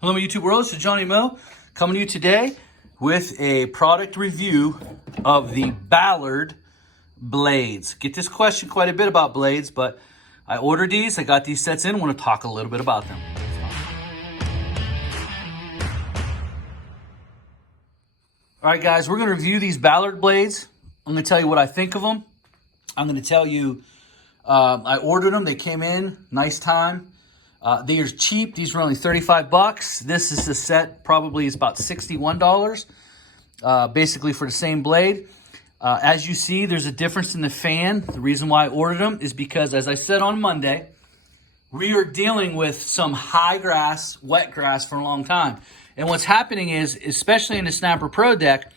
Hello, my YouTube world. This is Johnny Mo coming to you today with a product review of the Ballard blades. Get this question quite a bit about blades, but I ordered these. I got these sets in. I want to talk a little bit about them. All right, guys, we're going to review these Ballard blades. I'm going to tell you what I think of them. I'm going to tell you I ordered them. They came in. Nice time. They are cheap. These were only 35 bucks. This is a set, probably is about $61, basically for the same blade. As you see, there's a difference in the fan. The reason why I ordered them is because, as I said on Monday, we are dealing with some high grass, wet grass for a long time. And what's happening is, especially in the Snapper Pro deck,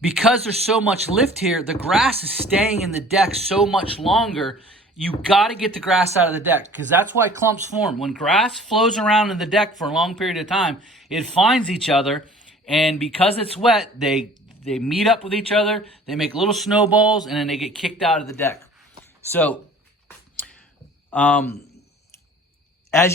because there's so much lift here, the grass is staying in the deck so much longer. You got to get the grass out of the deck, because that's why clumps form. When grass flows around in the deck for a long period of time, it finds each other, and because it's wet, they meet up with each other, they make little snowballs, and then they get kicked out of the deck. So, as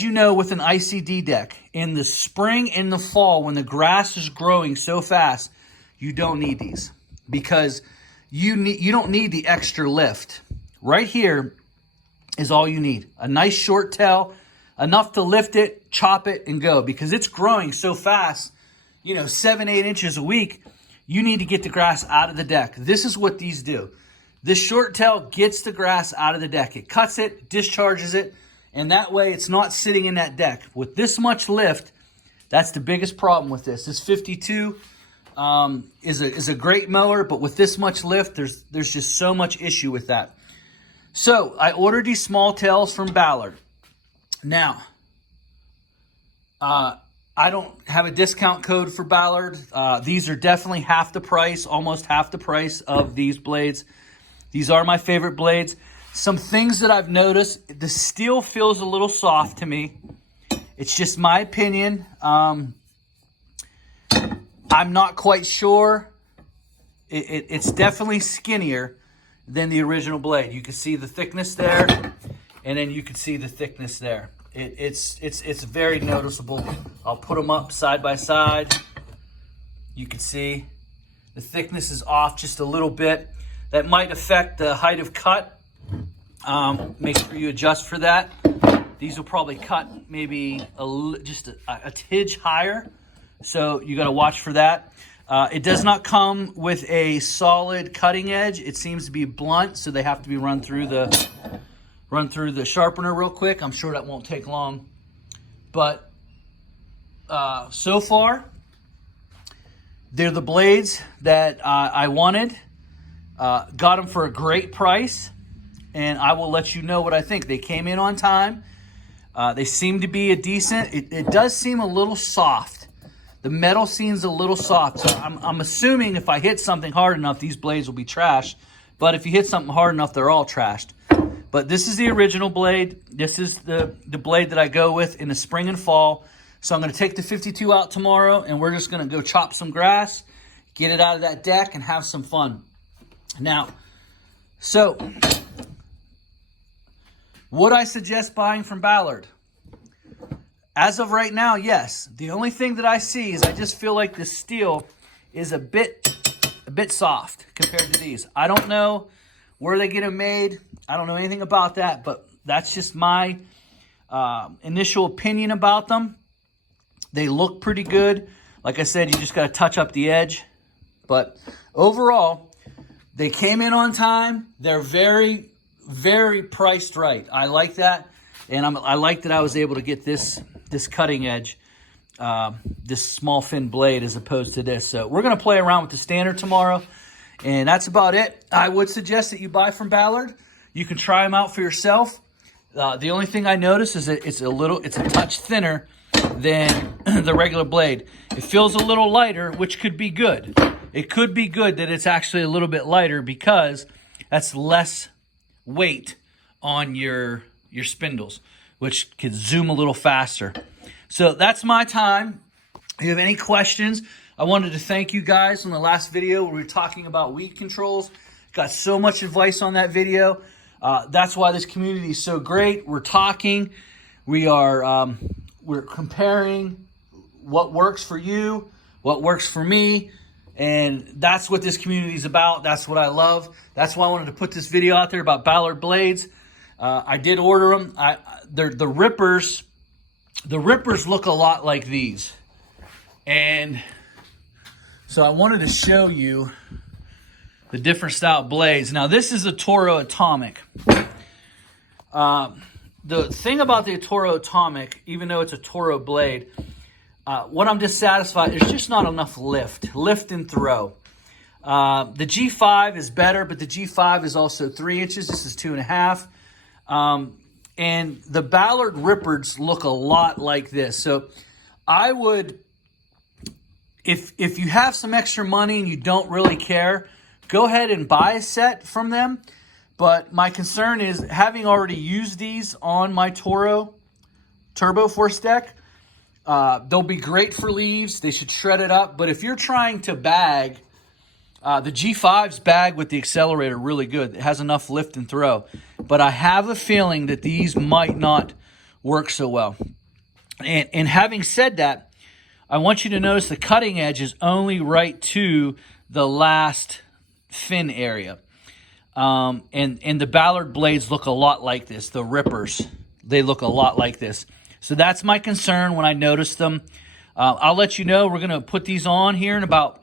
you know, with an ICD deck, in the spring and the fall, when the grass is growing so fast, you don't need these, because you don't need the extra lift. Right here is all you need. A nice short tail, enough to lift it, chop it, and go. Because it's growing so fast, 7-8 inches a week, you need to get the grass out of the deck. This is what these do. This short tail gets the grass out of the deck. It cuts it, discharges it, and that way it's not sitting in that deck. With this much lift, that's the biggest problem with this. This 52 is a great mower, but with this much lift, there's just so much issue with that. So, I ordered these small tails from Ballard. Now, I don't have a discount code for Ballard. These are definitely half the price, almost half the price of these blades. These are my favorite blades. Some things that I've noticed, the steel feels a little soft to me. It's just my opinion. I'm not quite sure. It's definitely skinnier than the original blade. You can see the thickness there, and then you can see the thickness there. It's very noticeable. I'll put them up side by side. You can see the thickness is off just a little bit. That might affect the height of cut. Make sure you adjust for that. These will probably cut maybe just a tidge higher, so you got to watch for that. It does not come with a solid cutting edge. It seems to be blunt, so they have to be run through the sharpener real quick. I'm sure that won't take long. But so far, they're the blades that I wanted. Got them for a great price, and I will let you know what I think. They came in on time. They seem to be a decent. It does seem a little soft. The metal seems a little soft, so I'm assuming if I hit something hard enough, these blades will be trashed. But if you hit something hard enough, they're all trashed. But this is the original blade. This is the blade that I go with in the spring and fall. So I'm going to take the 52 out tomorrow, and we're just going to go chop some grass, get it out of that deck, and have some fun. Now, so would I suggest buying from Ballard? As of right now, yes. The only thing that I see is I just feel like the steel is a bit soft compared to these. I don't know where they get them made. I don't know anything about that, but that's just my initial opinion about them. They look pretty good. Like I said, you just got to touch up the edge. But overall, they came in on time. They're very, very priced right. I like that. And I like that I was able to get this cutting edge, this small fin blade as opposed to this. So we're going to play around with the standard tomorrow, and that's about it. I would suggest that you buy from Ballard. You can try them out for yourself. The only thing I notice is that it's a touch thinner than the regular blade. It feels a little lighter, which could be good. It could be good that it's actually a little bit lighter, because that's less weight on your spindles, which can zoom a little faster. So that's my time. If you have any questions, I wanted to thank you guys on the last video where we were talking about weed controls. Got so much advice on that video. That's why this community is so great. We're talking. We're comparing. what works for you, what works for me. And that's what this community is about. That's what I love. That's why I wanted to put this video out there about Ballard blades. I did order them. The rippers. The rippers look a lot like these. And so I wanted to show you the different style blades. Now this is a Toro Atomic. The thing about the Toro Atomic, even though it's a Toro blade, what I'm dissatisfied, there's just not enough lift and throw. The G5 is better, but the G5 is also 3 inches. This is 2.5. And the Ballard rippers look a lot like this. So I would, if you have some extra money and you don't really care, go ahead and buy a set from them. But my concern is, having already used these on my Toro Turbo Force deck, they'll be great for leaves. They should shred it up. But if you're trying to bag, the G5's bag with the accelerator really good. It has enough lift and throw. But I have a feeling that these might not work so well. And having said that, I want you to notice the cutting edge is only right to the last fin area. And the Ballard blades look a lot like this. The rippers, they look a lot like this. So that's my concern when I notice them. I'll let you know. We're going to put these on here in probably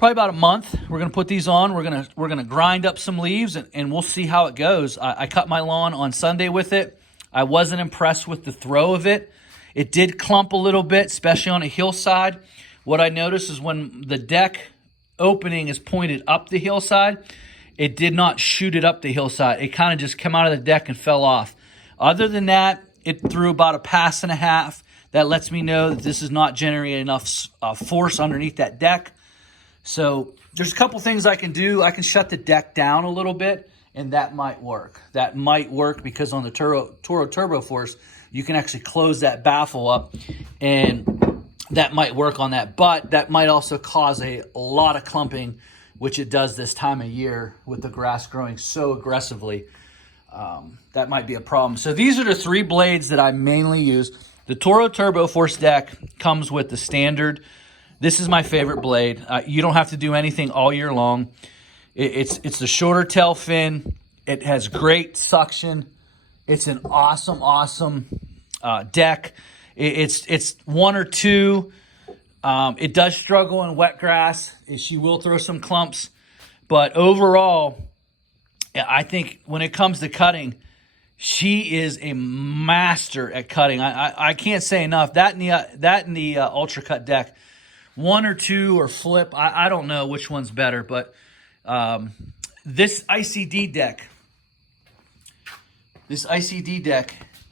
about a month. We're going to put these on. We're going to grind up some leaves, and we'll see how it goes. I cut my lawn on Sunday with it. I wasn't impressed with the throw of it. It did clump a little bit, especially on a hillside. What I noticed is when the deck opening is pointed up the hillside, it did not shoot it up the hillside. It kind of just came out of the deck and fell off. Other than that, it threw about a pass and a half. That lets me know that this is not generating enough force underneath that deck. So there's a couple things I can do. I can shut the deck down a little bit, and that might work. That might work because on the Toro Turbo Force, you can actually close that baffle up, and that might work on that. But that might also cause a lot of clumping, which it does this time of year with the grass growing so aggressively. That might be a problem. So these are the 3 blades that I mainly use. The Toro Turbo Force deck comes with the standard. This is my favorite blade. You don't have to do anything all year long. It's the shorter tail fin. It has great suction. It's an awesome deck. It's 1 or 2. It does struggle in wet grass. She will throw some clumps. But overall, I think when it comes to cutting, she is a master at cutting. I can't say enough. That and the Ultra Cut deck, 1 or 2 or flip. I don't know which one's better, but this ICD deck,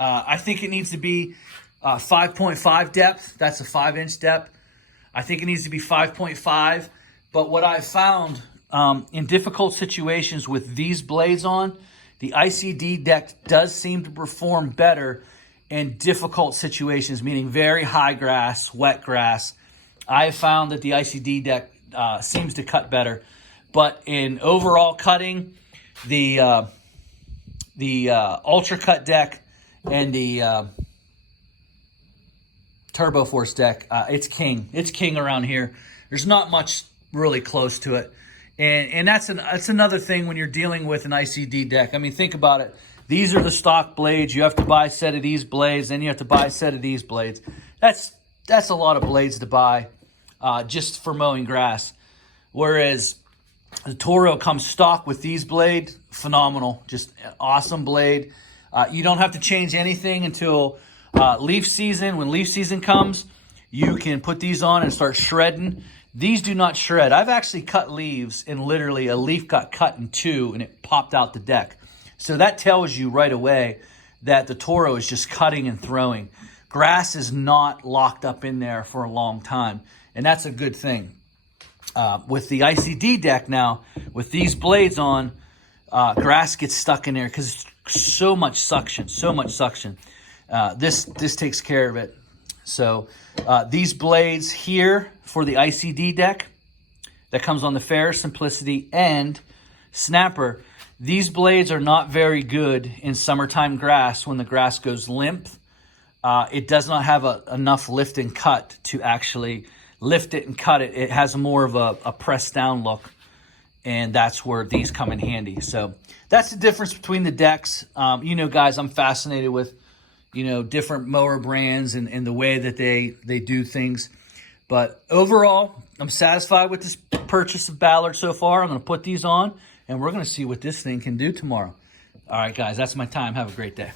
I think it needs to be 5.5 depth. That's a 5-inch depth. I think it needs to be 5.5. But what I've found in difficult situations with these blades on, the ICD deck does seem to perform better in difficult situations, meaning very high grass, wet grass. I have found that the ICD deck seems to cut better. But in overall cutting, the Ultra Cut deck and the Turbo Force deck, it's king. It's king around here. There's not much really close to it. And that's another thing when you're dealing with an ICD deck. I mean, think about it. These are the stock blades. You have to buy a set of these blades, then you have to buy a set of these blades. That's a lot of blades to buy just for mowing grass. Whereas the Toro comes stock with these blades, phenomenal, just an awesome blade. You don't have to change anything until leaf season. When leaf season comes, you can put these on and start shredding. These do not shred. I've actually cut leaves, and literally a leaf got cut in 2 and it popped out the deck. So that tells you right away that the Toro is just cutting and throwing. Grass is not locked up in there for a long time, and that's a good thing. With the ICD deck now, with these blades on, grass gets stuck in there because it's so much suction. This takes care of it. So these blades here for the ICD deck that comes on the Fair, Simplicity, and Snapper, these blades are not very good in summertime grass when the grass goes limp. it does not have enough lift and cut to actually lift it and cut it. It has more of a pressed down look, and that's where these come in handy. So that's the difference between the decks. You know, guys, I'm fascinated with, you know, different mower brands and the way that they do things. But overall, I'm satisfied with this purchase of Ballard so far. I'm going to put these on, and we're going to see what this thing can do tomorrow. All right, guys, that's my time. Have a great day.